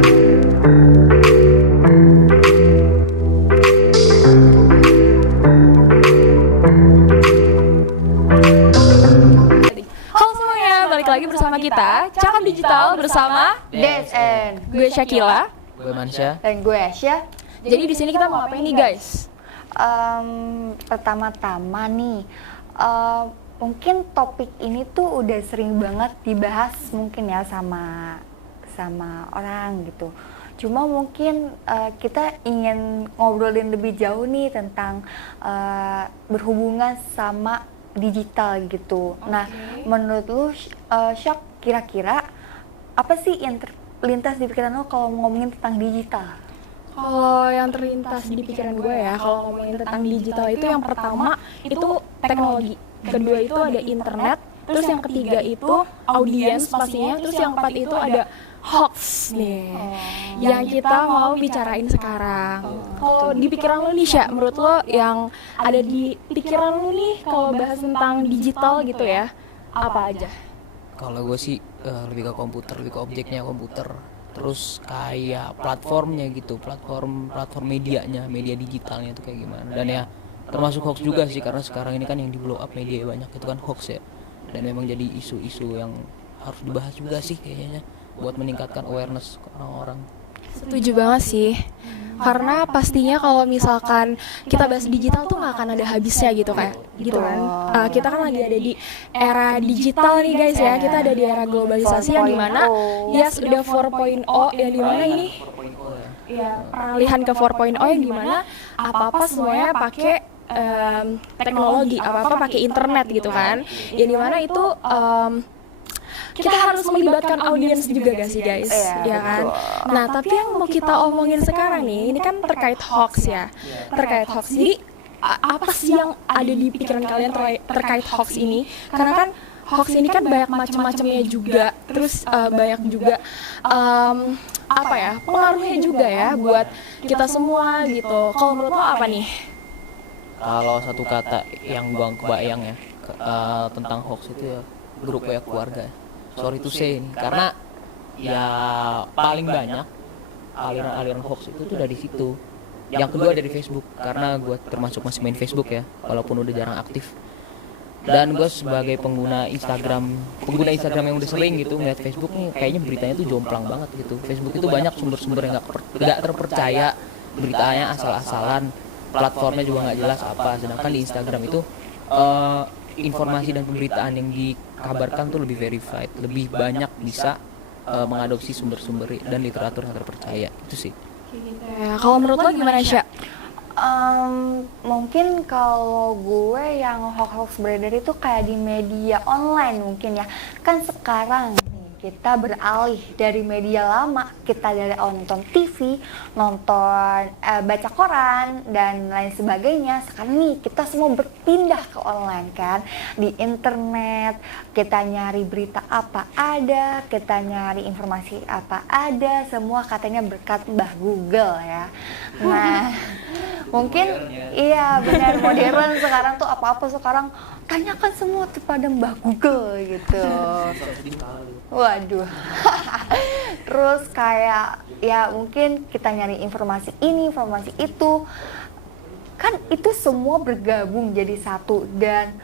Halo semuanya, balik lagi bersama kita Cakap Digital bersama DSN. gue Syakila. Gue Mansha. Dan gue Asya. Jadi di sini kita mau ngapain nih guys? Pertama-tama nih, mungkin topik ini tuh udah sering banget dibahas mungkin ya sama orang gitu. Cuma mungkin kita ingin ngobrolin lebih jauh nih tentang berhubungan sama digital gitu. Nah, menurut lu Syak, kira-kira apa sih yang terlintas di pikiran lu kalau ngomongin tentang digital? Kalau yang terlintas di pikiran gue ya, kalau ngomongin tentang digital itu yang pertama itu teknologi, kedua itu ada internet, terus yang ketiga itu audiens pastinya, terus yang keempat itu ada hoax nih, yang kita mau bicarain sekarang. Kalau di pikiran lu nih Sya, menurut lo yang ada di pikiran lu nih kalau bahas tentang digital gitu ya, apa aja? Kalau gue sih lebih ke komputer, lebih ke objeknya komputer. Terus kayak platformnya gitu, platform medianya, media digitalnya itu kayak gimana. Dan ya termasuk hoax juga sih, karena sekarang ini kan yang di blow up media banyak itu kan hoax ya. Dan memang jadi isu-isu yang harus dibahas juga sih kayaknya, buat meningkatkan awareness orang-orang. Setuju banget sih, karena pastinya kalau misalkan kita bahas digital tuh nggak akan ada habisnya gitu kayak gitu kan. Kita kan lagi ada di era digital nih guys ya, kita ada di era globalisasi yang dimana yes udah 4.0, yang dimana ini ya peralihan ke 4.0 yang dimana apa-apa semuanya pakai teknologi, apa-apa pakai internet gitu kan, yang dimana itu kita harus melibatkan audiens juga gak sih guys, ya kan? Nah tapi yang mau kita omongin sekarang nih, ini kan terkait hoax ya, terkait hoax. Jadi apa sih yang ada di pikiran kalian terkait hoax ini? Karena kan hoax ini kan banyak macam-macamnya juga, terus banyak juga apa ya, pengaruhnya juga ya buat kita semua gitu. Kalau menurut lo apa nih? Kalau satu kata yang gue kebayang ya tentang hoax itu ya grup WA keluarga. Sorry to say ini, karena ya paling banyak aliran hoax itu tuh dari situ. Yang kedua dari Facebook, karena gue termasuk masih main Facebook ya, walaupun udah jarang aktif. Dan gue sebagai pengguna Instagram yang udah sering gitu ngeliat Facebook nih, kayaknya beritanya tuh jomplang banget gitu. Facebook itu banyak sumber-sumber yang nggak terpercaya, beritanya asal-asalan, platformnya juga nggak jelas apa. Sedangkan di Instagram itu informasi dan pemberitaan yang dikabarkan tuh lebih verified, lebih banyak bisa mengadopsi sumber-sumber dan literatur yang terpercaya. Itu sih. Ya, kalau menurut lo gimana Sya? Mungkin kalau gue yang hoax beredar itu kayak di media online mungkin ya. Kan sekarang nih kita beralih dari media lama, kita dari nonton TV, nonton baca koran dan lain sebagainya. Sekarang nih kita semua berpindah ke online kan. Di internet kita nyari berita apa ada, kita nyari informasi apa ada, semua katanya berkat Mbah Google ya. Nah, mungkin iya benar, modern sekarang tuh apa-apa sekarang tanyakan semua kepada Mbah Google gitu. Waduh. Terus kayak ya mungkin kita nyari informasi ini, informasi itu. Kan itu semua bergabung jadi satu dan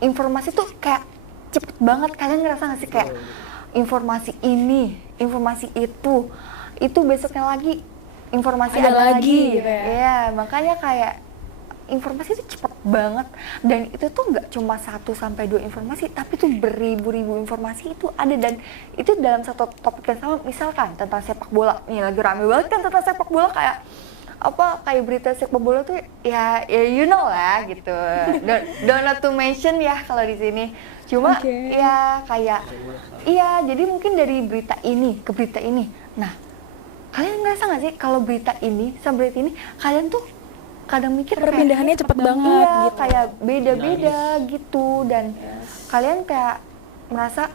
informasi tuh kayak cepet banget. Kalian ngerasa gak sih kayak informasi ini, informasi itu besoknya lagi informasi ada lagi gitu ya. Iya, makanya kayak informasi itu cepet banget dan itu tuh nggak cuma 1 sampai 2 informasi, tapi tuh beribu-ribu informasi itu ada dan itu dalam satu topik yang sama. Misalkan tentang sepak bola, nih lagi rame banget kan tentang sepak bola, kayak berita sepak bola tuh ya you know lah gitu. Don't not to mention ya kalau di sini. Cuma ya kayak iya, jadi mungkin dari berita ini ke berita ini. Nah, kalian ngerasa nggak sih kalau berita ini sama berita ini kalian tuh kadang mikir perpindahannya cepet banget iya, gitu, kayak beda-beda gitu, dan kalian kayak merasa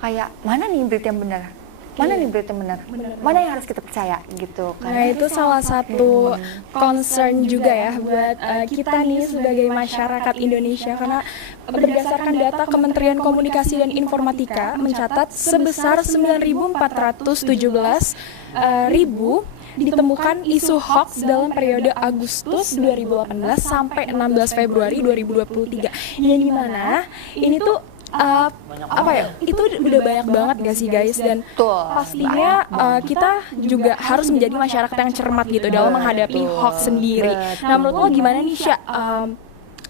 kayak mana nih berita yang benar, mana nih berita yang benar, mana yang harus kita percaya gitu. Nah itu salah satu concern juga ya buat kita nih sebagai masyarakat Indonesia, karena berdasarkan data Kementerian Komunikasi dan Informatika mencatat sebesar 9.417 ditemukan isu hoax dalam periode Agustus 2018 sampai 16 Februari 2023. Yang dimana ini tuh itu udah banyak banget gak sih guys, dan pastinya kita juga harus menjadi masyarakat yang cermat gitu dalam menghadapi hoax sendiri. Nah, menurut lo gimana nih, Sya?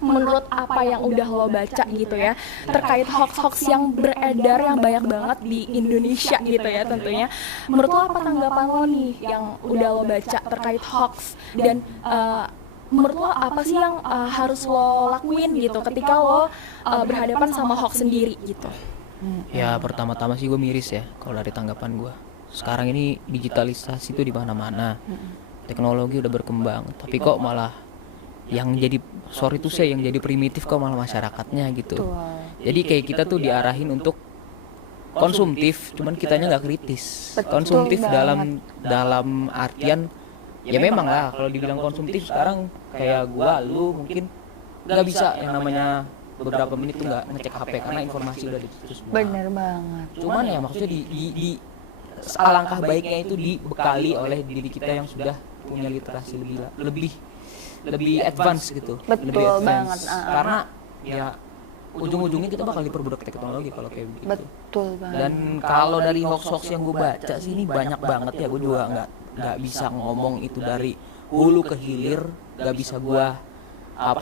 Menurut apa yang udah lo baca gitu ya terkait hoax-hoax yang beredar yang banyak banget di Indonesia gitu ya tentunya, menurut lo apa tanggapan lo nih yang udah lo baca terkait hoax, dan menurut lo apa sih yang harus lo lakuin gitu ketika lo berhadapan sama hoax sendiri gitu? Ya pertama-tama sih gue miris ya kalau dari tanggapan gue. Sekarang ini digitalisasi tuh di mana-mana, teknologi udah berkembang, tapi kok malah yang jadi yang jadi primitif kok malah masyarakatnya gitu. Jadi kayak kita tuh diarahin untuk konsumtif, cuman kitanya nggak kritis. Konsumtif dalam artian ya memang lah kalau dibilang konsumtif sekarang kayak lu mungkin nggak bisa yang namanya beberapa menit tuh nggak ngecek HP karena informasi udah di situ semua. Bener banget. Cuman ya maksudnya di alangkah baiknya itu dibekali oleh diri kita yang sudah punya literasi lebih advance gitu. Betul lebih advance. banget. Karena ya ujung-ujungnya kita bakal diperbudak teknologi kalau kayak begitu. Betul banget. Dan kalau dari hoax-hoax yang gue baca sih ini banyak banget ya, gue juga nggak bisa ngomong itu dari hulu ke hilir, nggak bisa gue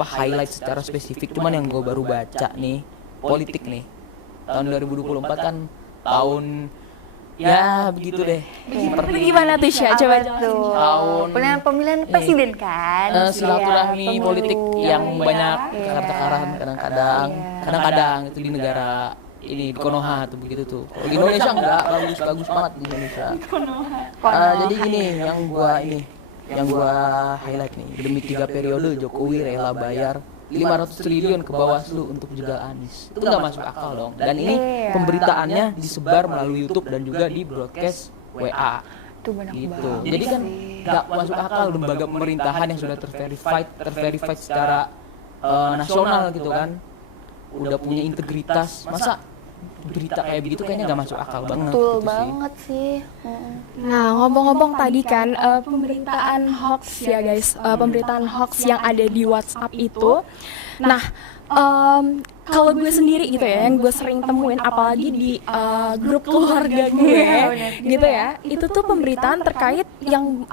highlight secara spesifik. Cuman yang gue baru baca nih politik nih, tahun 2024 kan tahun ya begitu deh. Seperti gimana tuh, Sya? Coba tuh. Tahun Pemilihan presiden kan. silaturahmi politik yang banyak tekaran kadang-kadang itu di negara ini di Konoha tuh begitu tuh. Kalau di Indonesia enggak, bagus banget di Indonesia. Jadi gini yang gua highlight nih, demi 3 periode Jokowi rela bayar 500 triliun ke Bawaslu untuk jegal Anies. Itu nggak masuk akal dong. Dan ini pemberitaannya disebar melalui YouTube dan juga di broadcast WA. Itu banyak Gitu. banget. Jadi kan nggak masuk akal lembaga pemerintahan yang sudah terverified secara nasional gitu kan, udah punya integritas, masa berita kayak begitu kayaknya nggak masuk akal banget. Betul gitu banget sih. Nah, ngomong-ngomong tadi kan pemberitaan hoax ya guys, pemberitaan hoax yang ada di WhatsApp itu. Nah, kalau gue sendiri gitu ya, yang gue sering temuin apalagi di grup keluarga gue gitu ya, itu tuh pemberitaan terkait yang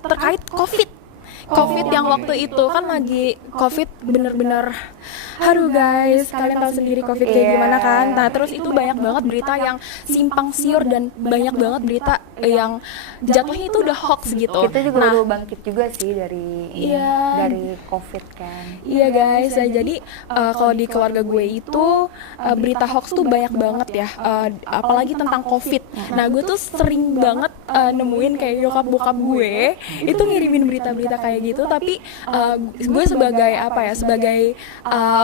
terkait COVID yang waktu itu kan lagi COVID bener-bener, aduh guys, kalian tahu sendiri COVID kayak gimana kan. Nah terus itu banyak banget berita yang simpang siur dan banyak banget berita yang jatuhnya itu udah hoax gitu. Kita juga udah bangkit juga sih dari COVID kan. Iya guys, jadi kalau di keluarga gue itu berita hoax tuh banyak banget ya, apalagi tentang COVID. Nah gue tuh sering banget nemuin kayak nyokap bokap gue itu ngirimin berita-berita kayak gitu, tapi gue sebagai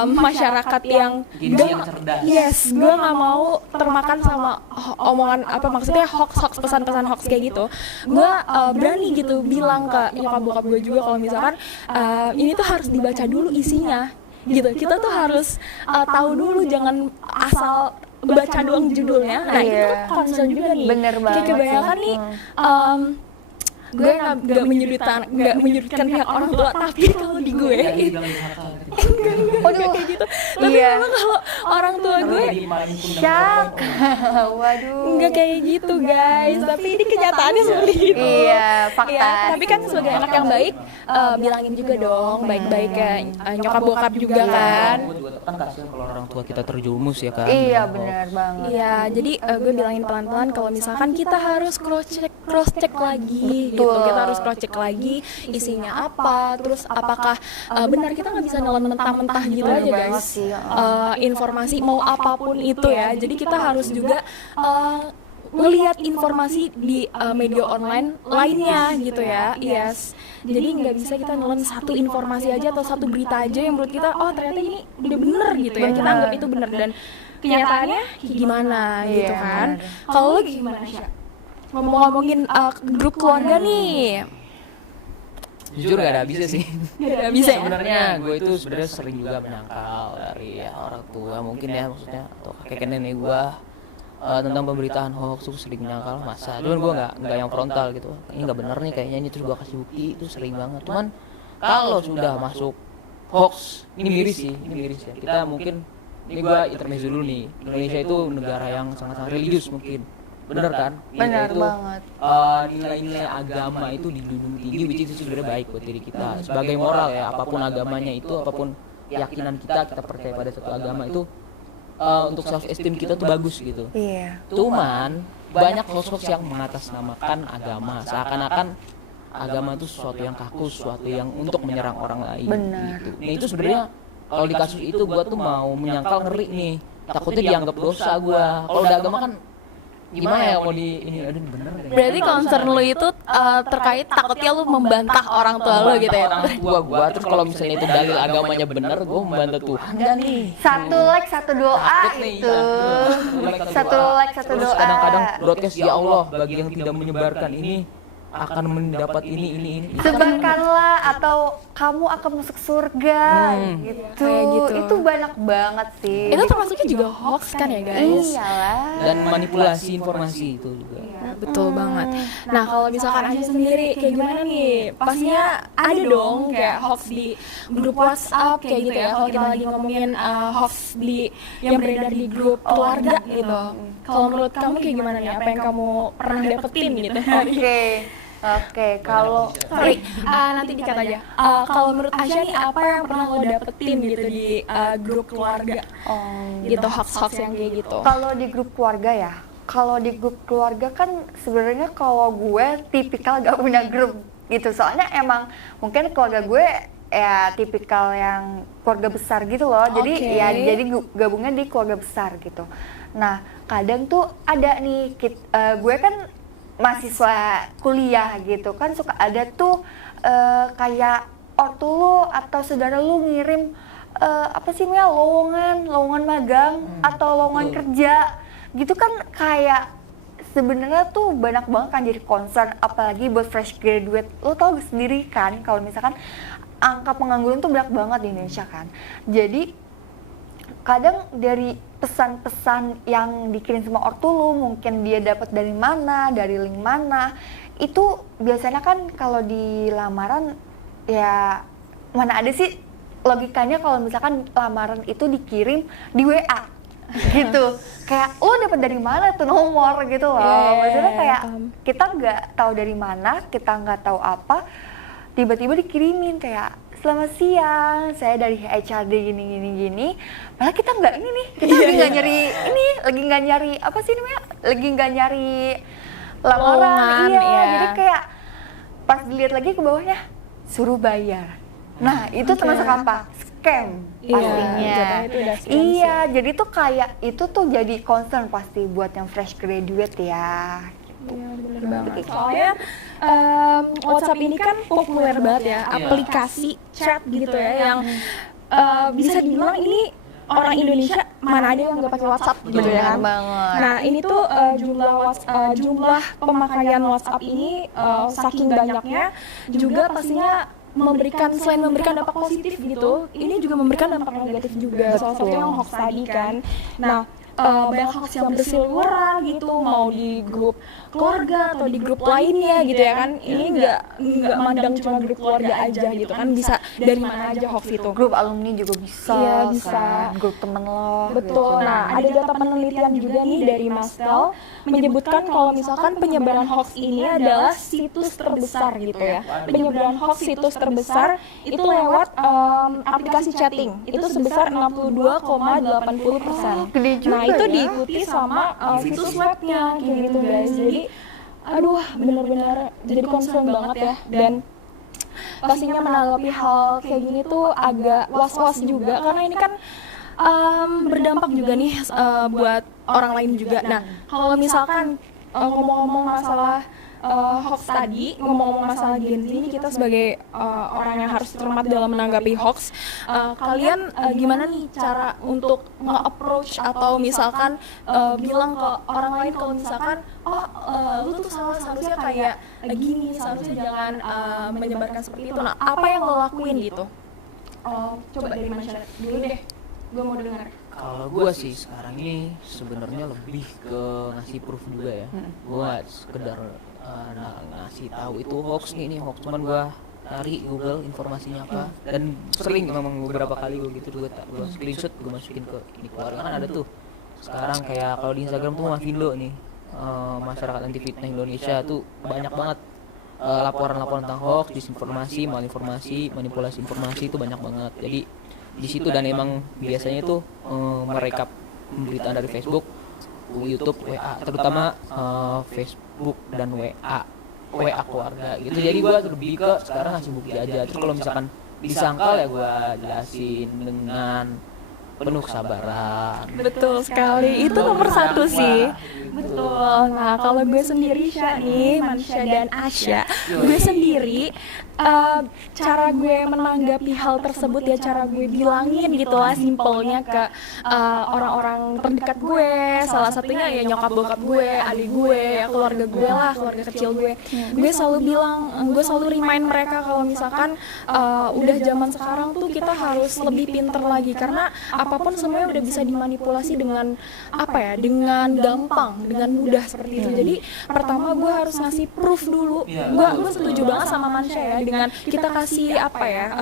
masyarakat yang gue nggak mau termakan sama omongan maksudnya hoax pesan-pesan hoax kayak gitu. Gue berani gitu bilang ke nyokap bokap gue juga kalau misalkan ini tuh harus dibaca dulu isinya gitu. Kita tuh harus tahu dulu, jangan asal baca doang judulnya. Nah itu tuh concern juga nih. Bener banget. Kayak kebanyakan nih gue nggak menyudutkan pihak orang tua, tapi kalau di gue kayak gitu. Tapi memang kalau orang tua gue nggak kayak gitu guys. Tapi ini kenyataannya seperti itu. Iya, fakta. Ya, tapi kan sebagai anak yang baik, bilangin juga dong baik-baik ke nyokap bokap juga kan. Kan kasihan kalau orang tua kita terjumus ya kan. Iya benar banget. Iya, jadi gue bilangin pelan-pelan kalau misalkan kita harus cross check lagi gitu. Kita harus cross check lagi isinya apa, terus apakah benar. Kita nggak bisa nelan mentah-mentah gitu aja guys. Informasi mau apapun itu ya. Jadi kita harus juga melihat informasi di media online lainnya gitu ya. Yes. Jadi nggak bisa kita nelan satu informasi aja atau satu berita aja yang menurut kita ternyata ini udah bener gitu ya. Kita anggap itu bener dan kenyataannya gimana gitu kan. Kalau lo gimana sih? Ngomongin grup keluarga nih. Jujur gak ada habisnya sih. Gak ada habisnya. Sebenarnya gue itu sebenarnya sering juga menyangkal dari orang tua mungkin ya, maksudnya atau kakek nenek gue tentang pemberitaan hoax tuh sering nyangkal masa, cuman gue nggak yang frontal gitu, ini nggak bener nih kayaknya ini, terus gue kasih bukti, itu sering banget. Cuman kalau sudah masuk hoax, ini miris ya, kita mungkin, ini gue intermezzo dulu nih, Indonesia itu negara yang sangat-sangat religius mungkin, bener kan? Benar Itu, banget. nilai-nilai agama itu dijunjung tinggi, which is itu sebenarnya baik buat diri kita sebagai moral ya, apapun agamanya itu, apapun keyakinan kita percaya pada satu agama itu, untuk self esteem kita tuh bagus gitu. Iya. Cuman banyak hoax yang mengatasnamakan agama, seakan-akan agama itu sesuatu yang kaku, sesuatu yang untuk menyerang orang lain. Benar. Gitu. Nah itu sebenarnya kalau di kasus itu gua tuh mau menyangkal, ngeri nih, takutnya dianggap dosa gua. Kalau udah agama kan gimana ya mau di ini, aduh bener deh. Berarti concern lu itu terkait takutnya lu membantah orang tua lu gitu ya. Orang tua gua, terus kalau misalnya itu dalil agamanya bener, gua membantah Tuhan kan nih. Satu like, satu doa Takut nih, itu. Satu like, satu Terus doa. kadang-kadang broadcast, ya Allah bagi yang tidak menyebarkan ini akan mendapat ini. Sebarkanlah atau kamu akan masuk surga gitu. kayak gitu. Itu banyak banget sih. Itu termasuknya juga hoax kan ya guys? Iyalah. Dan manipulasi informasi itu juga. Betul banget. Nah kalau misalkan Aja sendiri kayak gimana nih? Pastinya ada dong kayak hoax di grup WhatsApp kayak gitu ya. Kalau kita lagi ngomongin hoax di yang beredar di grup keluarga gitu. Kalau menurut kamu kayak gimana nih? Apa yang kamu pernah dapetin gitu? Oke, kalau Sorry, nanti dikat aja. Kalau menurut Aja nih apa yang pernah lo dapetin gitu di grup keluarga? Gitu hoax-hoax yang kayak gitu. kalau di grup keluarga ya, kalau di grup keluarga kan sebenarnya kalau gue tipikal gak punya grup gitu, soalnya emang mungkin keluarga gue ya tipikal yang keluarga besar gitu loh, jadi Oke. ya jadi gabungnya di keluarga besar gitu. Nah kadang tuh ada nih gue kan mahasiswa kuliah gitu kan, suka ada tuh kayak ortu lu atau saudara lu ngirim apa sih namanya, lowongan magang atau lowongan kerja gitu kan, kayak sebenarnya tuh banyak banget kan jadi concern, apalagi buat fresh graduate. Lo tau sendiri kan kalau misalkan angka pengangguran tuh banyak banget di Indonesia kan. Jadi kadang dari pesan-pesan yang dikirim sama ortu lu, mungkin dia dapat dari mana, dari link mana, itu biasanya kan kalau di lamaran ya mana ada sih logikanya kalau misalkan lamaran itu dikirim di WA gitu, kayak lo dapat dari mana tuh nomor gitu loh. Maksudnya kayak kita nggak tahu dari mana, kita nggak tahu apa, tiba-tiba dikirimin kayak selamat siang, saya dari HRD gini. Malah kita nggak ini nih, kita lagi nggak nyari ini, lagi nggak nyari apa sih namanya, lagi nggak nyari lamaran, Lowongan, iya. iya. Jadi kayak pas dilihat lagi ke bawahnya suruh bayar. Nah itu termasuk apa? Scam pastinya. jatuhnya itu udah scam Iya, jadi tuh kayak itu tuh jadi concern pasti buat yang fresh graduate ya. Iya bener banget. Soalnya WhatsApp ini kan populer banget ya, aplikasi chat gitu ya yang bisa dibilang ini orang Indonesia mana ada yang nggak pakai WhatsApp gitu ya kan. Banget. Nah ini tuh jumlah pemakaian WhatsApp ini saking banyaknya juga pastinya selain memberikan dampak positif gitu, ini juga memberikan dampak negatif juga. Salah satu yang hoax tadi kan. Nah banyak hoax yang berseliweran gitu, mau di grup keluarga atau di grup lainnya gitu ya kan. Ini nggak mandang cuma grup keluarga aja gitu kan, bisa dari mana aja hoax itu. Grup alumni juga bisa. Iya, bisa. Kan? Grup temen lo. Betul. Gitu. Nah, ada data penelitian juga nih dari Mastel menyebutkan kalau misalkan penyebaran hoax ini adalah situs terbesar gitu ya. Penyebaran hoax situs terbesar itu lewat aplikasi chatting. Itu sebesar 62,80%. Gede juga. Nah, itu ya. diikuti sama situs webnya kayak gitu guys. Jadi aduh benar-benar jadi concern banget ya, dan pastinya menanggapi hal kayak gini tuh agak was-was juga karena ini kan berdampak juga nih buat orang lain juga. Nah, kalau misalkan ngomong-ngomong masalah hoax tadi, ngomong-ngomong masalah Gen Z ini, kita sebagai orang yang harus cermat dalam menanggapi hoax, kalian gimana nih cara untuk nge-approach atau misalkan bilang ke orang lain kalau misalkan lu tuh salah, seharusnya kayak gini, seharusnya jangan menyebarkan seperti itu. Nah, apa yang lo lakuin gitu? Coba dari Masyarakat dulu deh, gue mau dengar. Kalau gue sih sekarang ini sebenarnya lebih ke ngasih proof juga ya. Gue sekedar ngasih tahu itu hoax nih, ini hoax, cuman gue cari Google informasinya apa, dan sering memang beberapa kali gue gitu, gue screenshot, gue masukin ke ini keluarga. Kan ada tuh sekarang kayak kalau di Instagram tuh Mavindo nih, masyarakat anti fitnah Indonesia tuh banyak banget laporan-laporan tentang hoax, disinformasi, malinformasi, manipulasi informasi itu banyak banget. Jadi di situ, dan emang biasanya tuh merekap pemberitaan dari Facebook, YouTube, WA, terutama Facebook dan WA keluarga gitu. Jadi gue lebih ke sekarang ngasih bukti aja. Terus kalau misalkan disangkal ya gue jelasin dengan penuh kesabaran. Betul sekali, itu nomor satu sih. Betul. Nah, kalau gue sendiri nih, Manisha dan Asya, gue sendiri cara gue menanggapi hal tersebut ya, cara gue bilangin gitu lah simpelnya ke orang-orang terdekat gue, salah satunya ya nyokap bokap gue, adik gue, keluarga gue lah, keluarga kecil gue. Gue selalu bilang, gue selalu remind mereka kalau misalkan udah zaman sekarang tuh kita harus lebih pinter lagi, karena apapun semuanya udah bisa dimanipulasi dengan dengan gampang, dengan mudah seperti itu. Jadi pertama gue harus ngasih proof dulu. Gue setuju banget sama Mansha ya, dengan kita kasih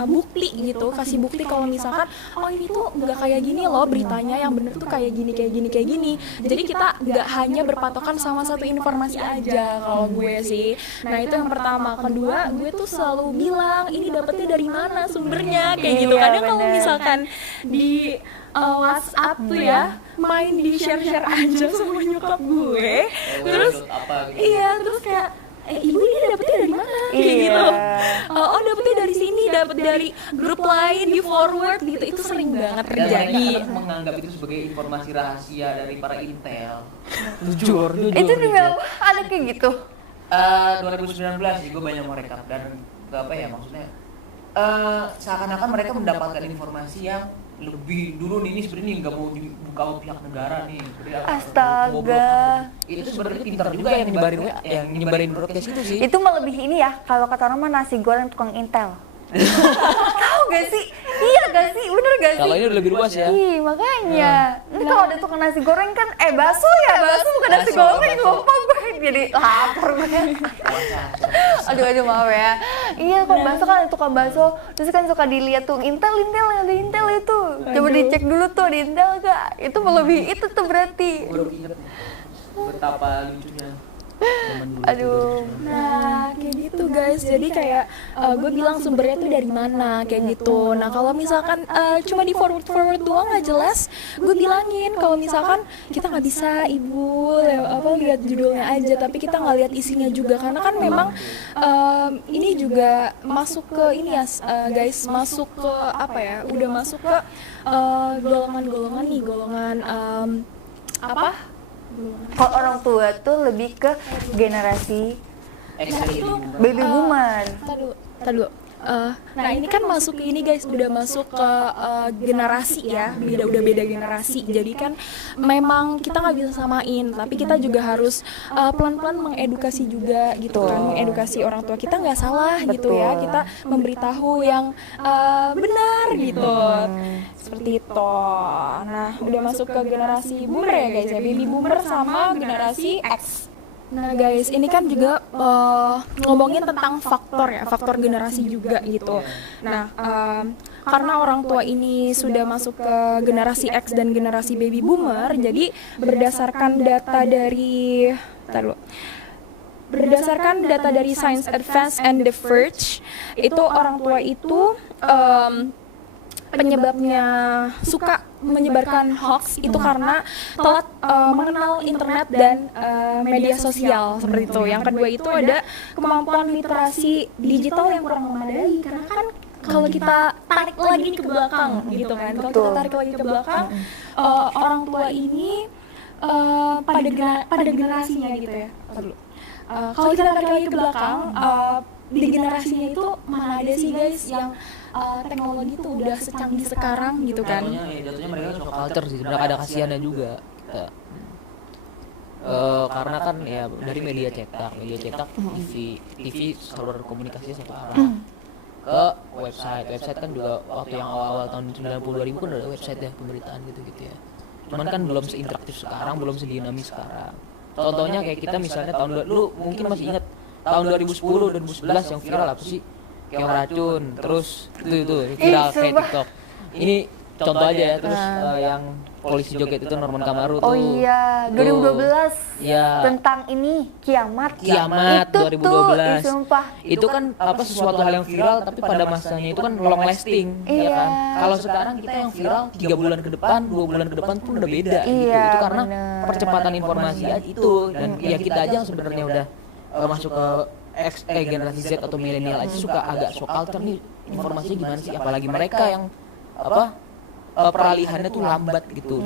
bukti gitu, kasih bukti kalau misalkan ini tuh nggak kayak gini loh beritanya, yang bener tuh kayak gini. Jadi kita nggak hanya berpatokan sama satu informasi aja kalau gue sih. Nah itu yang pertama. Kedua, gue tuh selalu bilang ini dapetnya dari mana sumbernya kayak gitu. Kadang kalau misalkan di WhatsApp tuh ya main di share aja sama nyokap gue, terus terus kayak ibu ini dapetnya dari mana kayak gitu. Dapetnya dari sini, dapet dari grup lain, di forward gitu. Itu sering banget terjadi. Dan menganggap itu sebagai informasi rahasia dari para intel. Jujur. Itu juga ada kayak gitu. 2019 sih gue banyak merekap, dan maksudnya seakan-akan mereka mendapatkan informasi yang lebih dulu nih, ini sebenarnya nggak mau dibuka pihak negara nih. Astaga. Itu sebenarnya pintar juga yang nyebarin broadcast itu sih. Itu melebihi ini ya, kalau kata orang mah nasi goreng tukang intel. Tahu gak sih? Iya gak sih? Bener gak sih? Kalau ini udah lebih luas ya. Ih, makanya. Ini kalau ada tukang nasi goreng kan bakso bukan nasi goreng. Lupa gue jadi lapar gue. Aduh maaf ya. Iya, kalau bakso kan ada tukang bakso, terus kan suka dilihat tuh intel ada intel itu. Coba dicek dulu tuh di intel gak? Itu melebihi itu tuh berarti. Baru ingat betapa lucunya. Aduh. Nah kayak gitu guys, jadi kayak gue bilang sumbernya tuh dari mana kayak gitu. Nah kalau misalkan cuma di forward doang nggak jelas, gue bilangin kalau misalkan kita nggak bisa ibu lihat judulnya aja, tapi kita nggak lihat isinya juga, karena kan memang ini juga masuk ke ini ya guys, masuk ke udah masuk ke golongan kalau orang tua tuh lebih ke generasi baby boomer. Tadu. Nah ini kan masuk ke ini guys, udah masuk ke generasi ya, udah beda generasi. Jadi kan memang kita nggak bisa samain, tapi kita juga harus pelan-pelan mengedukasi juga gitu kan, mengedukasi orang tua kita nggak salah. Betul. Gitu ya, kita memberitahu yang benar gitu, seperti itu. Nah udah masuk ke generasi boomer ya guys ya, baby boomer sama generasi X. Nah guys, ini kan juga ngomongin tentang faktor generasi juga gitu. Nah, karena orang tua ini sudah masuk ke generasi X dan generasi baby boomer, jadi berdasarkan data dari Science Advance and The Verge, itu orang tua itu penyebabnya suka menyebarkan hoax itu karena telat mengenal internet dan media sosial seperti itu. Yang kedua itu ada kemampuan literasi digital yang kurang memadai, karena kan kalau kita tarik lagi ke belakang gitu kan, kalau kita tarik lagi ke belakang orang tua ini pada generasinya gitu ya. Kalau kita tarik lagi ke belakang di generasinya itu mana ada sih guys yang teknologi itu udah secanggih sekarang gitu kan. Jatuhnya mereka suka culture sih, sebenarnya ada kasihannya juga. Karena kan ya dari media cetak TV saluran komunikasi satu arah. ke website kan juga waktu yang awal-awal tahun 90 2000 kan ada website ya pemberitaan gitu ya. Cuman kan belum seinteraktif sekarang, belum sedinamis sekarang. Contohnya kayak kita misalnya lu mungkin masih ingat tahun 2010 2011 yang viral apa sih? Kayak racun, terus itu viral kayak TikTok. Ini contoh aja ya, terus yang polisi joget itu Norman Kamaru tuh. Oh iya, 2012. Ya. Tentang ini kiamat Itu 2012. Tuh, sumpah. Itu kan apa sesuatu hal yang viral tapi pada masanya itu kan long lasting, ya kan. Kalau sekarang kita yang viral 3 bulan ke depan, 2 bulan ke depan pun udah beda gitu. Iya, Itu karena bener. percepatan informasi itu dan ya kita aja yang sebenarnya udah masuk ke generasi Z atau milenial aja suka agak sok alter nih informasinya gimana sih, apalagi mereka yang peralihannya tuh lambat gitu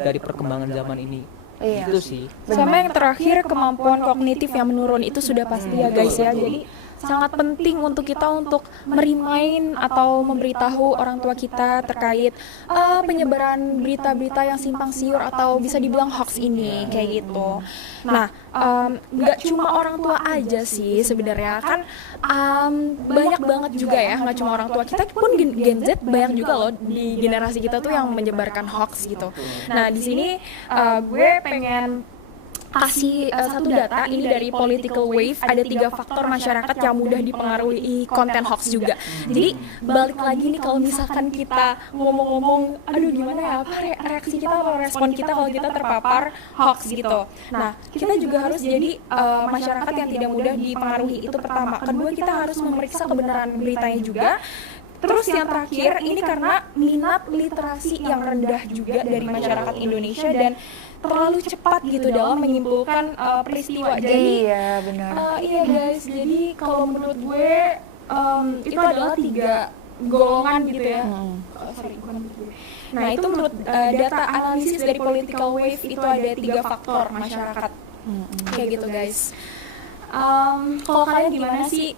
dari perkembangan zaman ini. Iya. Gitu sih. Sama yang terakhir, kemampuan kognitif yang menurun itu sudah pasti ya guys ya. Jadi sangat penting untuk kita untuk merimain atau memberitahu orang tua kita terkait penyebaran berita-berita yang simpang siur atau bisa dibilang hoax ini kayak gitu. Nah, nggak cuma orang tua aja sih sebenarnya kan, banyak banget juga ya, nggak cuma orang tua, kita pun Gen Z banyak juga loh di generasi kita tuh yang menyebarkan hoax gitu. Nah di sini gue pengen kasih satu data ini dari Political Wave. Ada 3 faktor masyarakat yang mudah dipengaruhi konten hoax juga. Jadi balik lagi nih, kalau misalkan kita ngomong-ngomong, aduh gimana ya, apa reaksi kita atau respon kita kalau kita terpapar hoax gitu. Nah kita juga harus jadi masyarakat yang tidak mudah dipengaruhi, itu pertama. Kedua, kita harus memeriksa kebenaran beritanya juga. Terus yang terakhir, ini karena minat literasi yang rendah juga dari masyarakat Indonesia dan terlalu cepat gitu dalam menyimpulkan peristiwa. Jadi Iya, benar. iya guys, jadi kalau menurut gue itu adalah 3 golongan gitu ya. Nah itu menurut data analisis dari Political Wave itu ada 3 faktor masyarakat. Kayak gitu guys. Kalau kalian gimana sih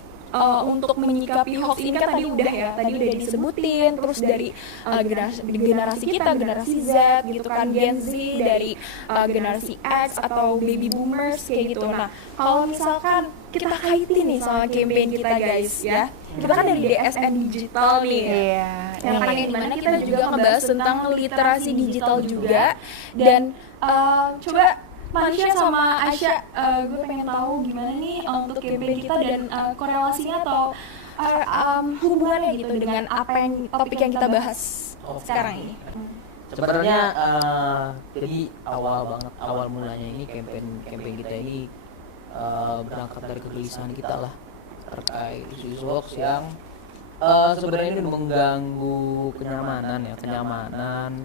untuk menyikapi hoax ini? Kan tadi udah disebutin, terus dari generasi kita, generasi Z gitu kan, Gen Z, dari generasi X atau baby boomers kayak gitu. Nah kalau misalkan kita kaitin nih sama campaign kita guys ya, kita kan dari DSN Digital nih. Iya. Yang kayak dimana kita juga ngebahas tentang literasi digital juga. Dan coba Manisha sama Aisyah, gue pengen tahu gimana nih untuk campaign kita dan korelasinya atau hubungannya gitu dengan apa yang topik yang kita bahas sekarang ini. Sebenarnya jadi awal mulanya ini campaign kita ini berangkat dari kegelisahan kita lah terkait isu hoax yang sebenarnya ini mengganggu kenyamanan,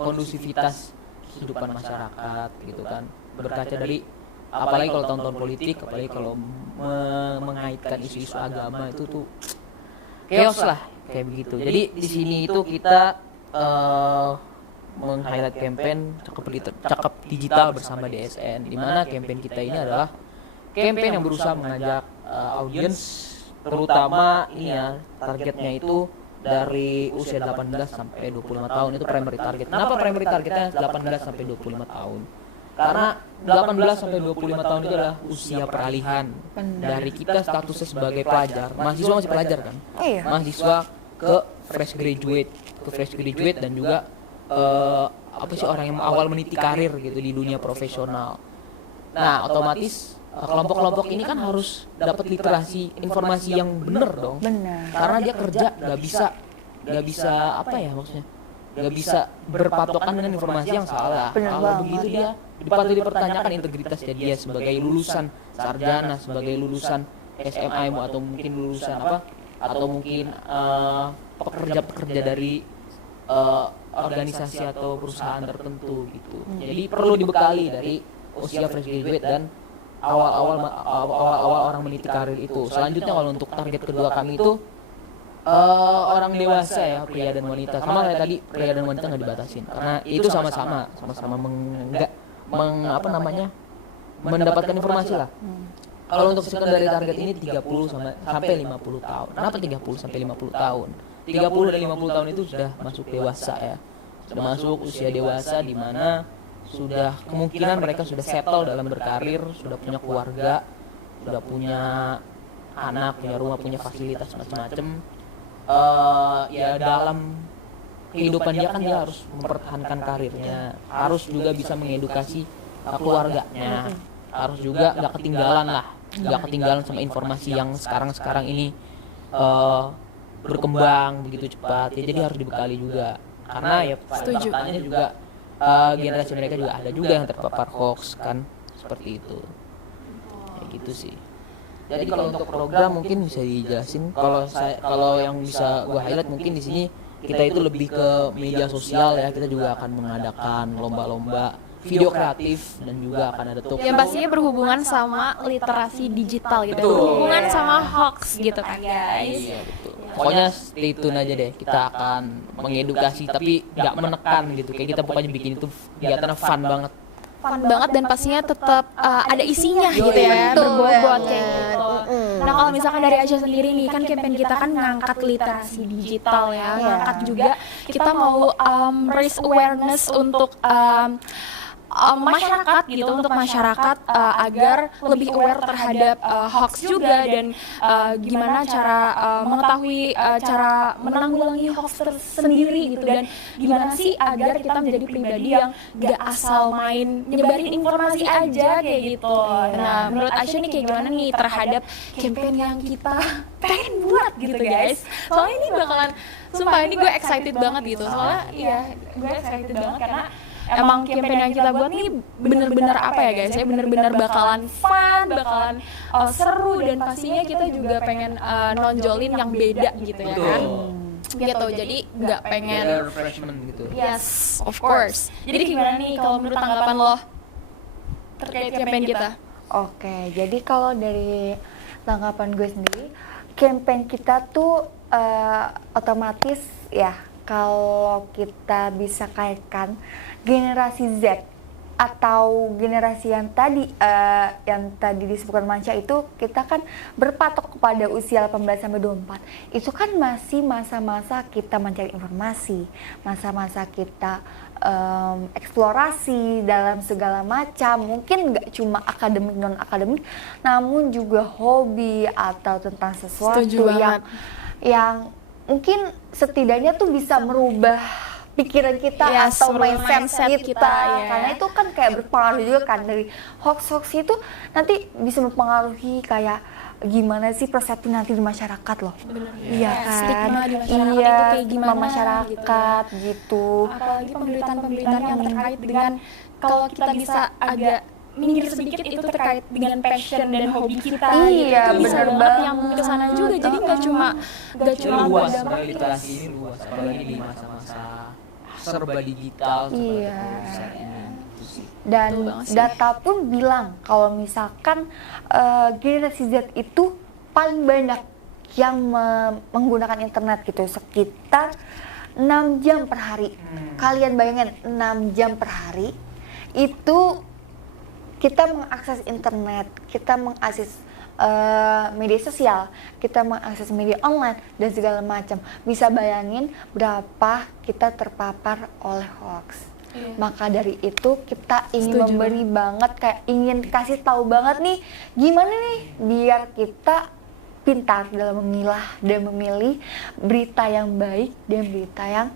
kondusivitas kehidupan masyarakat gitu kan. Berkaca dari apalagi kalau tahun-tahun politik, apalagi kalau mengaitkan isu-isu agama itu tuh chaos lah kayak begitu. Jadi di sini itu kita meng-highlight campaign cakep digital bersama DSN, di mana campaign kita ini adalah campaign yang berusaha mengajak audiens, terutama ini ya targetnya itu dari usia 18 sampai 25 tahun, itu primary target. Kenapa primary targetnya 18 sampai 25 tahun? Karena 18 sampai 25 tahun itu adalah usia peralihan dari kita statusnya sebagai pelajar, mahasiswa masih pelajar kan? Iya. Mahasiswa ke fresh graduate dan juga orang yang awal meniti karir gitu di dunia profesional. Nah, otomatis kelompok-kelompok ini kan harus dapat literasi informasi yang benar dong. Benar. Karena dia kerja nggak bisa nggak bisa berpatokan dengan informasi yang salah. Benar Kalau banget. begitu dia patut dipertanyakan integritasnya dia sebagai lulusan sarjana, sebagai lulusan SMA atau mungkin lulusan atau mungkin pekerja dari organisasi atau perusahaan tertentu gitu. Jadi perlu dibekali dari usia fresh graduate dan awal orang meniti karir itu. Selanjutnya kalau untuk target kedua kami itu orang dewasa ya, pria dan wanita. Sama kayak tadi, pria dan wanita nggak dibatasin karena itu sama-sama mendapatkan informasi lah. Kalau untuk sekundari target ini 30 sampai 50 tahun. Kenapa 30 sampai 50 tahun? 30 dan 50 tahun itu sudah masuk dewasa ya. Sudah masuk usia dewasa di mana sudah kemungkinan mereka sudah settle dalam berkarir, sudah punya keluarga, sudah punya anak, punya rumah, punya fasilitas macam-macam, ya dalam kehidupan dia kan dia harus mempertahankan karirnya, harus juga bisa mengedukasi keluarganya, harus juga nggak ketinggalan sama informasi yang sekarang ini berkembang begitu cepat ya, jadi harus dibekali juga karena ya Setuju. faktanya juga generasi mereka juga ada juga yang terpapar hoax kan, seperti itu kayak gitu sih. Jadi kalau untuk program mungkin bisa dijelasin, kalau yang bisa gua highlight mungkin di sini kita itu lebih ke media sosial ya, kita juga akan mengadakan lomba-lomba video kreatif dan juga akan ada talk Yang pastinya berhubungan sama literasi digital gitu. Betul. Berhubungan sama hoax gitu kan guys. Iya betul. Pokoknya stay tune aja deh. Kita akan mengedukasi tapi nggak menekan gitu. Kayak kita pokoknya bikin itu kegiatan fun banget. Fun banget dan pastinya tetap ada isinya gitu ya, betul berbobot banget. kayak gitu. Nah kalau misalkan dari Asia sendiri nih kan campaign kita kan ngangkat literasi digital ya, ngangkat juga kita mau raise awareness untuk masyarakat gitu, untuk masyarakat agar lebih aware terhadap hoax juga dan gimana cara mengetahui cara menanggulangi hoax tersendiri gitu, dan gimana sih agar kita menjadi pribadi yang gak asal main nyebarin informasi aja kayak gitu. Nah menurut Asya nih kayak gimana nih terhadap campaign yang kita pengen buat gitu guys, soalnya ini bakalan, sumpah ini gue excited banget gitu, soalnya ya gue excited banget karena emang campaign yang kita buat nih bener-bener apa ya guys ya, bener-bener bakalan fun, bakalan seru, dan pastinya kita juga pengen nonjolin yang beda gitu ya kan. Gitu, jadi nggak pengen refreshment gitu. yes, of course. Jadi gimana nih kalau menurut tanggapan lo terkait campaign kita? Oke, jadi kalau dari tanggapan gue sendiri, campaign kita tuh otomatis ya, kalau kita bisa kaitkan generasi Z atau generasi yang tadi disebutkan Manca itu, kita kan berpatok kepada usia 18 sampai 24. Itu kan masih masa-masa kita mencari informasi, masa-masa kita eksplorasi dalam segala macam, mungkin nggak cuma akademik non akademik, namun juga hobi atau tentang sesuatu yang mungkin setidaknya tuh bisa merubah pikiran kita Yes, atau merubah mindset kita ya. karena itu kan kayak berpengaruh juga kan, dari hoax itu nanti bisa mempengaruhi kayak gimana sih persepsi nanti di masyarakat loh. Iya kan, Stigma di masyarakat itu iya, kayak stigma gimana masyarakat gitu. Apalagi pemberitaan-pemberitaan yang terkait dengan, kalau kita bisa agak minggir sedikit, itu terkait dengan passion dan hobi kita. Iya, itu bisa bener banget banget. yang ke sana juga. Jadi nggak cuma Luas, berdampak literasi ini luas, apalagi di masa-masa serba digital seperti Iya. saat ini. Itu sih. Dan Betul banget sih. data pun bilang kalau misalkan generasi Z itu paling banyak yang menggunakan internet gitu, sekitar 6 jam per hari. Kalian bayangin 6 jam per hari itu kita mengakses internet, kita mengakses media sosial, kita mengakses media online dan segala macam. Bisa bayangin berapa kita terpapar oleh hoax. Maka dari itu kita ingin Setuju. memberi banget, kayak ingin kasih tahu banget nih gimana nih biar kita pintar dalam memilah dan memilih berita yang baik dan berita yang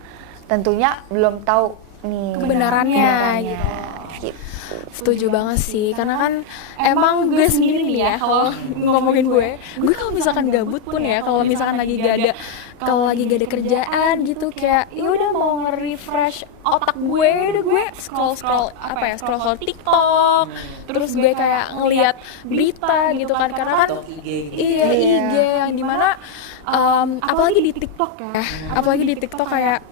tentunya belum tahu nih kebenarannya gitu. Setuju banget sih, karena kan emang gue sendiri nih ya, kalau ngomongin gue kalau misalkan gabut pun ya, kalau misalkan lagi gak ada kerjaan gitu, kayak ya udah mau nge-refresh otak gue, udah gue scroll TikTok, terus gue kayak ngelihat berita gitu kan, karena kan iya IG yang dimana apalagi di TikTok ya, apalagi di TikTok kayak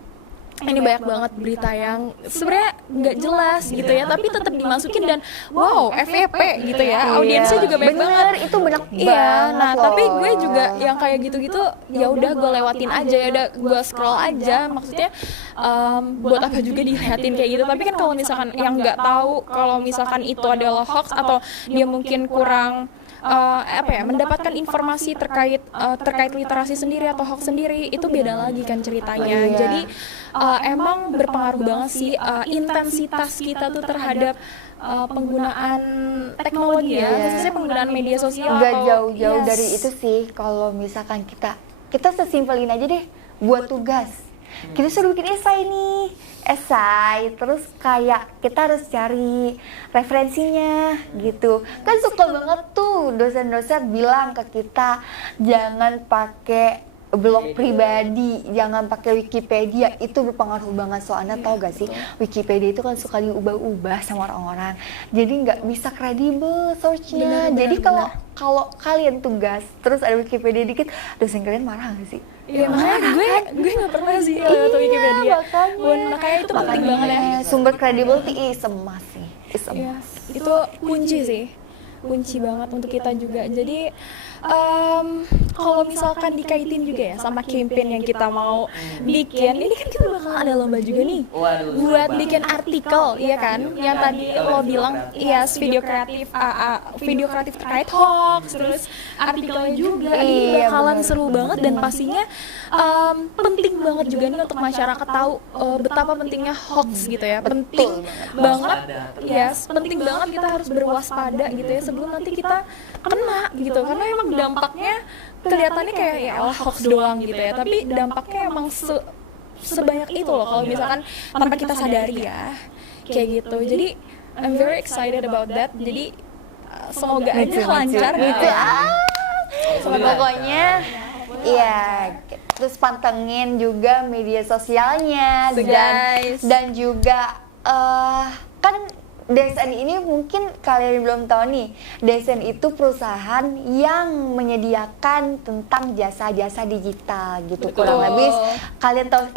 ini banyak banget berita yang sebenarnya nggak jelas gitu ya, tapi tetap dimasukin dan wow FYP gitu ya, audiensnya juga banyak bener, banget. itu banyak Iya, nah banget tapi loh. gue juga yang kayak gitu-gitu ya udah gue lewatin aja, ya udah gue scroll aja, maksudnya buat apa juga dilihatin kayak gitu. Tapi kan kalau misalkan yang nggak tahu kalau misalkan itu adalah hoax atau dia mungkin kurang mendapatkan informasi terkait literasi sendiri atau hoax sendiri itu beda lagi kan ceritanya. Iya. Jadi emang berpengaruh banget sih intensitas kita tuh terhadap penggunaan teknologi ya, khususnya penggunaan media sosial. Gak atau- jauh-jauh Yes. dari itu sih. Kalau misalkan kita sesimpelin aja deh buat tugas. Kita suruh bikin esai, terus kayak kita harus cari referensinya gitu. Kan suka banget tuh dosen-dosen bilang ke kita jangan pakai blog pribadi, jangan pakai Wikipedia. Itu berpengaruh banget, soalnya tau gak sih, Wikipedia itu kan suka diubah-ubah sama orang-orang, jadi nggak bisa kredibel searchnya. Benar, Jadi benar. kalau kalian tugas terus ada Wikipedia dikit, dosen kalian marah gak sih? Iya, makanya gue nggak pernah sih lewat Wikipedia. Makanya itu penting banget ya. Sumber credibility is a must sih. Is a Iya, must. itu kunci sih, kunci banget untuk kita juga. Jadi kalau misalkan dikaitin juga ya sama campaign yang kita mau bikin, ini kan kita bakal ada lomba juga nih Waduh, buat seru bikin artikel, iya kan? Yang tadi lo bilang, yes, video kreatif terkait hoax, terus artikelnya juga. Ini Iya, bakalan bener. seru banget dan pastinya penting banget juga nih untuk masyarakat tahu betapa pentingnya hoax gitu ya. Penting banget, yes, penting banget kita harus berwaspada gitu ya sebelum nanti kita kena gitu, karena emang dampaknya kelihatannya kayak ya elah hoax doang gitu ya, tapi dampaknya emang sebanyak itu loh kalau misalkan tanpa kita sadari ya, kayak gitu. Jadi I'm very excited about that. Jadi semoga aja lancar gitu ya. Pokoknya iya, terus pantengin juga media sosialnya Guys. dan juga kan DSN ini mungkin kalian belum tahu nih, DSN itu perusahaan yang menyediakan tentang jasa-jasa digital gitu. Kurang Betul. lebih kalian tahu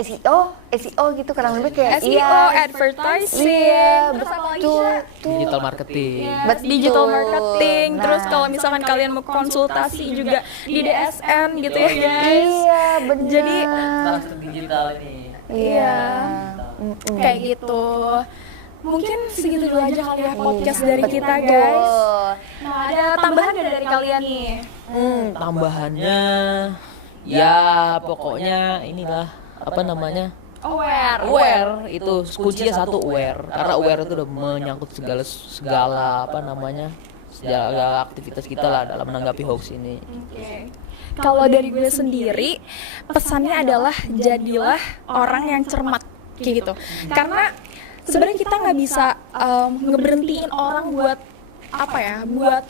SEO gitu, kurang lebih kayak SEO, advertising, iya, terus apa lagi, betul Sya? tuh. digital marketing. Betul. Digital marketing, terus Nah. kalau misalkan kalian mau konsultasi juga di DSN gitu ya guys. Iya, benar. Jadi Langsung digital ini. iya. kayak gitu. Mungkin segitu dulu aja kali ya podcast dari Betul. kita guys. Nah, ada tambahan nggak dari kalian nih? Tambahannya ya pokoknya inilah apa namanya? Aware itu kuncinya satu, aware. Karena aware itu udah menyangkut segala apa namanya? Segala aktivitas kita lah dalam menanggapi hoax ini. Kalau dari gue sendiri, pesannya adalah jadilah orang yang cermat kayak gitu. Karena sebenarnya kita nggak bisa ngeberhentiin orang buat apa ya, buat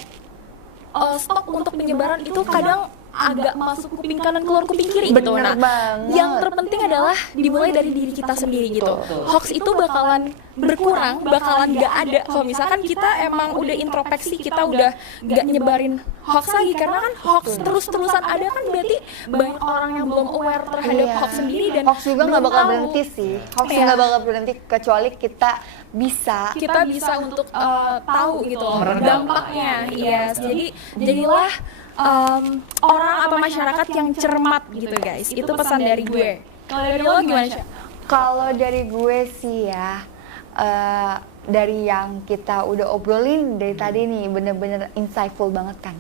stop untuk penyebaran itu kadang agak masuk kuping kanan keluar kuping kiri gitu. Bener Nah, banget. yang terpenting adalah dimulai dari diri kita sendiri gitu. Hoax itu bakalan berkurang, bakalan gak ada kalau misalkan kita emang udah introspeksi, kita udah gak nyebarin hoax lagi. Karena kan hoax terus-terusan ada kan berarti banyak orang yang belum aware terhadap Iya. hoax sendiri dan Hoax juga nggak belum bakal tahu. berhenti sih. Hoax Iya. nggak bakal berhenti kecuali kita bisa. Kita bisa untuk tahu gitu loh dampaknya. Yes, jadi jadilah orang atau masyarakat yang cermat gitu guys. Itu pesan dari gue. Kalau dari lo gimana Sya? Kalau dari gue sih ya, dari yang kita udah obrolin dari tadi nih, bener-bener insightful banget kan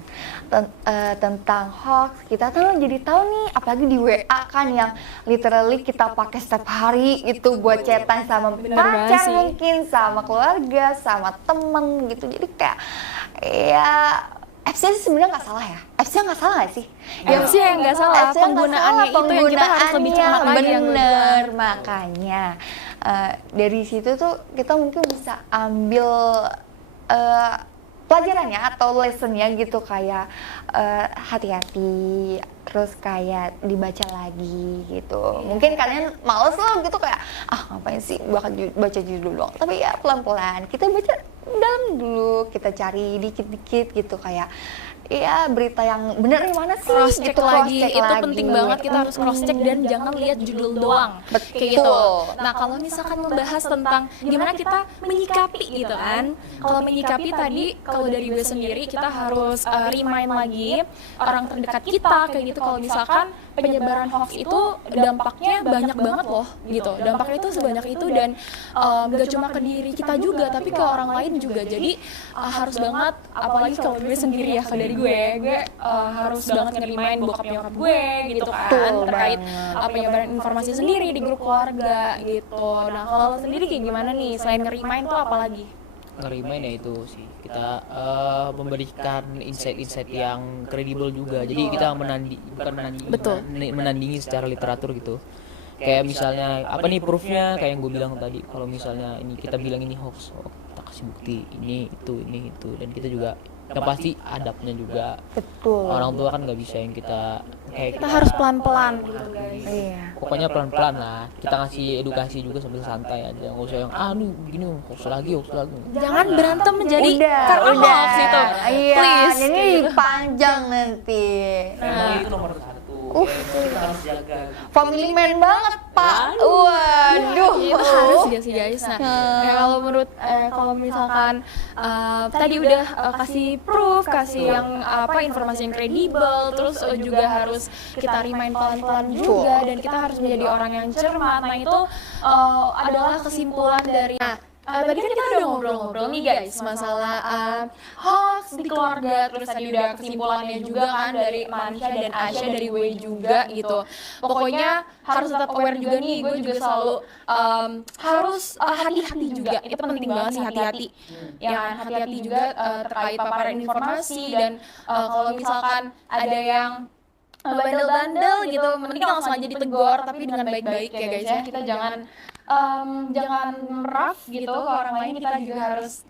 tentang hoax. Kita tuh jadi tahu nih, apalagi di WA kan yang literally kita pakai setiap hari itu buat chatan sama Bener banget pacar sih. mungkin, sama keluarga, sama temen gitu. Jadi kayak ya apps-nya sih sebenarnya nggak salah ya. Apps-nya nggak salah nggak sih? Apps-nya yang nggak salah, Apps-nya nggak penggunaannya itu yang kita harus lebih cermat penggunaannya, lagi yang gue bilang. bener. Makanya dari situ tuh kita mungkin bisa ambil pelajarannya atau lessonnya gitu, kayak hati-hati, terus kayak dibaca lagi gitu. Mungkin kalian males loh gitu, kayak ngapain sih baca judul doang, tapi ya pelan-pelan kita baca dalam dulu, kita cari dikit-dikit gitu, kayak ya berita yang benar yang mana sih Cross check gitu, lagi, cross-check itu lagi. penting banget, kita harus cross check dan jangan lihat judul doang. Betul. Kayak gitu. Nah, kalau misalkan membahas tentang gimana kita menyikapi gitu kan, kalau menyikapi tadi, kalau dari gue sendiri kita harus remind lagi orang terdekat kita kayak gitu. Kalau misalkan penyebaran hoax itu dampaknya banyak banget loh gitu, dampaknya itu sebanyak itu, dan gak cuma ke diri kita juga tapi ke orang lain juga. Jadi harus banget, apalagi kalau gue sendiri ya, kalau dari gue harus banget nge-remind bokap nyokap gue gitu kan, terkait penyebaran informasi sendiri di grup keluarga gitu. Nah kalau lo sendiri kayak gimana nih, selain nge-remind tuh apalagi? Nge-remind ya itu sih, kita memberikan insight-insight yang kredibel juga. Jadi kita menandingi secara literatur gitu. Kayak misalnya apa nih proofnya, kayak yang gue bilang tadi, kalau misalnya ini kita bilang ini hoax, kita kasih bukti ini itu, dan kita juga yang pasti adabnya juga. Betul. Orang tua kan nggak bisa yang kita Kita harus pelan-pelan gitu guys. Iya. pokoknya pelan-pelan lah, kita ngasih edukasi juga sambil santai aja, nggak usah yang nih begini hoax lagi. Jangan berantem menjadi Udah. karena hoax itu. Iya, Please. jadi kayak gitu. panjang nanti. Emang itu nomor 1. Kita harus jaga. Family man banget, Pak. Waduh. Itu harus dia sih guys. Nah, ya kalau menurut kalau misalkan tadi udah kasih proof, kasih yang informasi yang kredibel, terus juga harus kita remind pelan-pelan juga, dan kita harus menjadi orang yang cermat. Nah itu adalah kesimpulan dari. Tadi kan kita udah ngobrol-ngobrol nih guys masalah hoax di keluarga, terus tadi udah kesimpulannya juga kan dari Manisha dan Asya, dari gue juga gitu. Pokoknya harus tetap aware juga nih, gue juga selalu harus hati-hati juga, itu penting banget sih, hati-hati. Ya kan, hati-hati juga terkait paparan informasi, dan kalau misalkan ada yang bandel-bandel gitu, mending langsung aja ditegur tapi dengan baik-baik ya guys ya. Kita jangan rough gitu ke orang lain, kita juga harus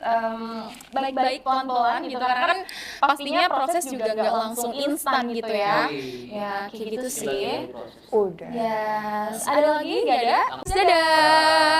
baik-baik, pelan-pelan gitu, karena kan pastinya proses juga nggak langsung instan gitu ya. Ya kayak gitu sih. Udah. Yes, ada lagi nggak ada? Dadah.